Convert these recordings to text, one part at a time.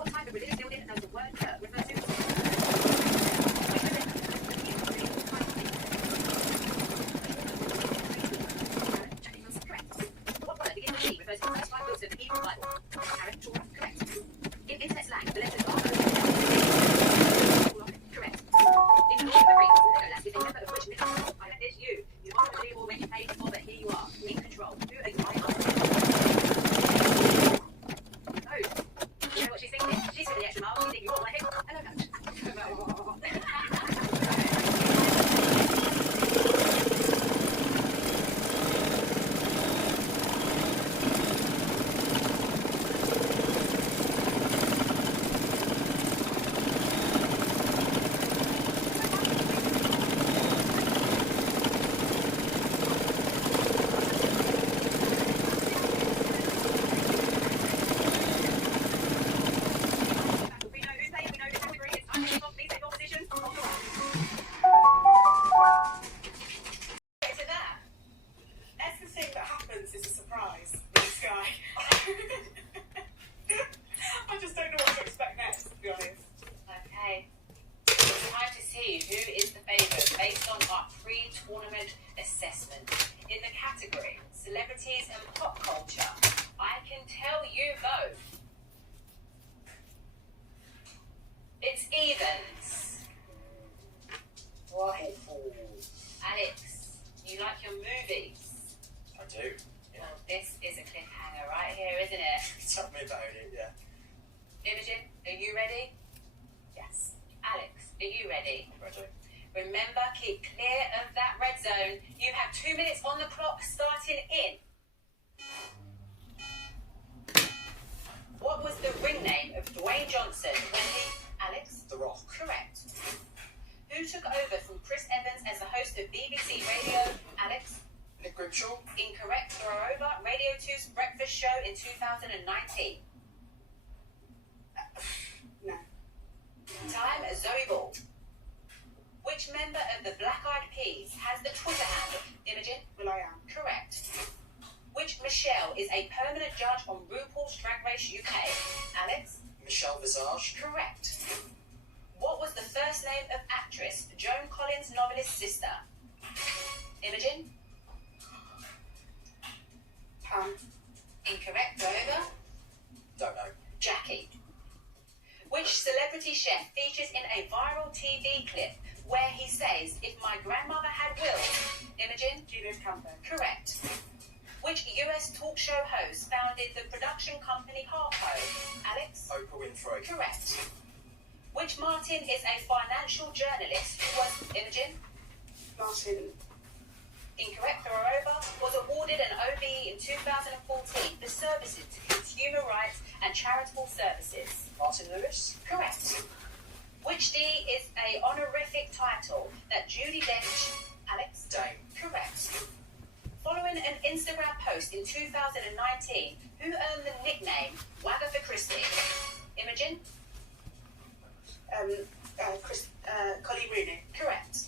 What type of religious building does the word refers to? assessment in the category Celebrities and Pop Culture. I can tell you both. It's evens. Why? Alex, you like your movies? I do. Yeah. Well, this is a cliffhanger right here, isn't it? Tell me about it, yeah. Imogen, are you ready? Yes. Alex, are you ready? Ready. Remember, keep clear of that red zone. You have 2 minutes on the clock starting in. What was the ring name of Dwayne Johnson when he... Alex? The Rock. Correct. Who took over from Chris Evans as the host of BBC Radio? Alex? Nick Grimshaw. Incorrect. Throw over. Radio 2's breakfast show in 2019. No. Time, Zoe Ball. Which member of the Black Eyed Peas has the Twitter handle? Imogen? will.i.am. Correct. Which Michelle is a permanent judge on RuPaul's Drag Race UK? Alex? Michelle Visage. Correct. What was the first name of actress Joan Collins' novelist's sister? Imogen? Pam. Incorrect. Over. Don't know. Jackie. Which celebrity chef features in a viral TV clip where he says, "If my grandmother had wills"? Imogen? Judith Campbell. Correct. Which US talk show host founded the production company Harpo? Alex? Oprah Winfrey. Correct. Which Martin is a financial journalist who was... Imogen? Martin. Incorrect. Throw over. Was awarded an OBE in 2014 for services to consumer rights and charitable services. Martin Lewis. Correct. Which D is a honorific title that Judi Dench... Alex? Dame. Correct. Following an Instagram post in 2019, who earned the nickname Wagatha Christie? Imogen? Colleen Rooney. Correct.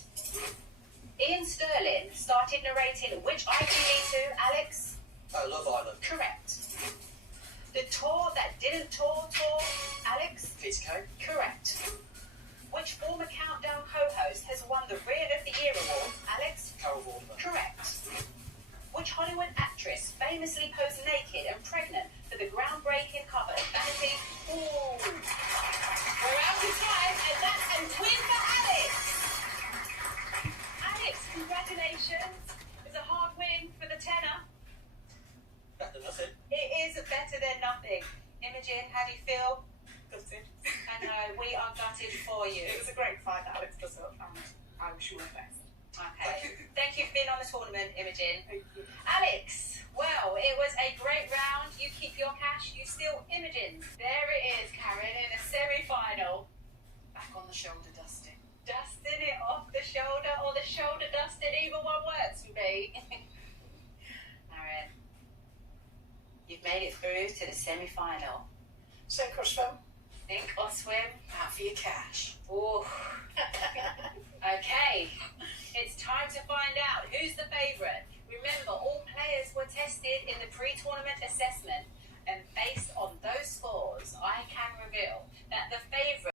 Ian Sterling started narrating which ITV2? Alex? Love Island. Correct. The tour that didn't tour? Alex? Peter Kay. Correct. Which former Countdown co-host has won the Rear of the Year award? Alex? Carol Vorderman. Correct. Which Hollywood actress famously posed naked and pregnant for the groundbreaking cover of Vanity? Ooh. We're out of time, and that's a win for Alex. Alex, congratulations. It's a hard win for the tenor. Better than nothing. It is better than nothing. Imogen, how do you feel? Gutted. I know, we are gutted for you. It was a great fight that Alex does up, and I wish you all the best. Okay. Thank you for being on the tournament, Imogen. Thank you. Alex, well, it was a great round. You keep your cash, you steal Imogen's. There it is, Karen, in a semi-final. Back on the shoulder dusting. Dusting it off the shoulder, or the shoulder dusting, either one works for me. Karen, you've made it through to the semi-final. Sink or swim? Sink or swim? Out for your cash. Ooh. Okay, it's time to find out who's the favourite. Remember, all players were tested in the pre-tournament assessment, and based on those scores, I can reveal that the favourite